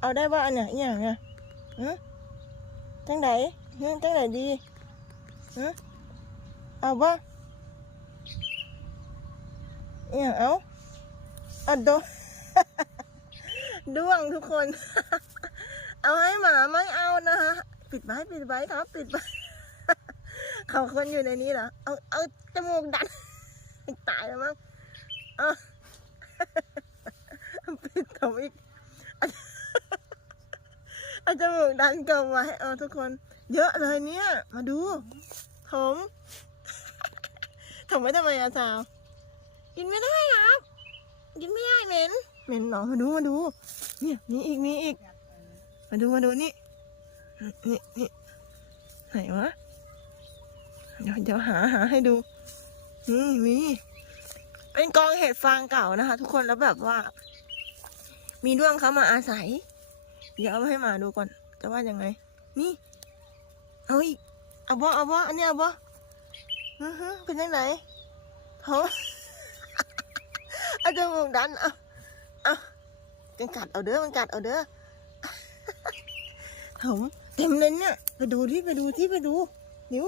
เอาได้ว่าอันเนี้ยอย่างเนี้ยหืจังไหนหืจังไหนดีหืเอาบ่อย่างเอาอาดวงด้วงทุกคน เอาให้หมาไม่เอานะคะปิดไว้ปิดไว้ครับ ปิดไว้เขาคนอยู่ในนี้เหรอ เอา เอาจมูกดัน ตายแล้วมั้งเอา ปิดเขาอีกอาจมูกดันกลับไว้เอาทุกคน เยอะเลยเนี่ย มาดู ผมถมไว้ทำไมอะสาวกินไม่ได้ครับกินไม่ได้เหม็นเหม็นหรอมาดูมาดู เนี่ยมีอีกมีอีก มาดูมาดูนี่นี่นี่ไหนวะเดี๋ยวเดี๋ยวหาหาให้ดูนี่มีเป็นกองเห็ดฟางเก่านะคะ ทุกคนแล้วแบบว่า มีด้วงเขามาอาศัย เดี๋ยวเอาให้หมาดูก่อน จะว่ายังไง นี่ เอาอีก เอาบ่เอาบ่อันนี้เอาบ่อือฮึเป็นยังไงเขาเอาจมูกดันเอาเอามันกัดเอาเด้อมันกัดเอาเด้อผมเต็มเลยเนี่ยไปดูที่ไปดูที่ไปดูนิ้ว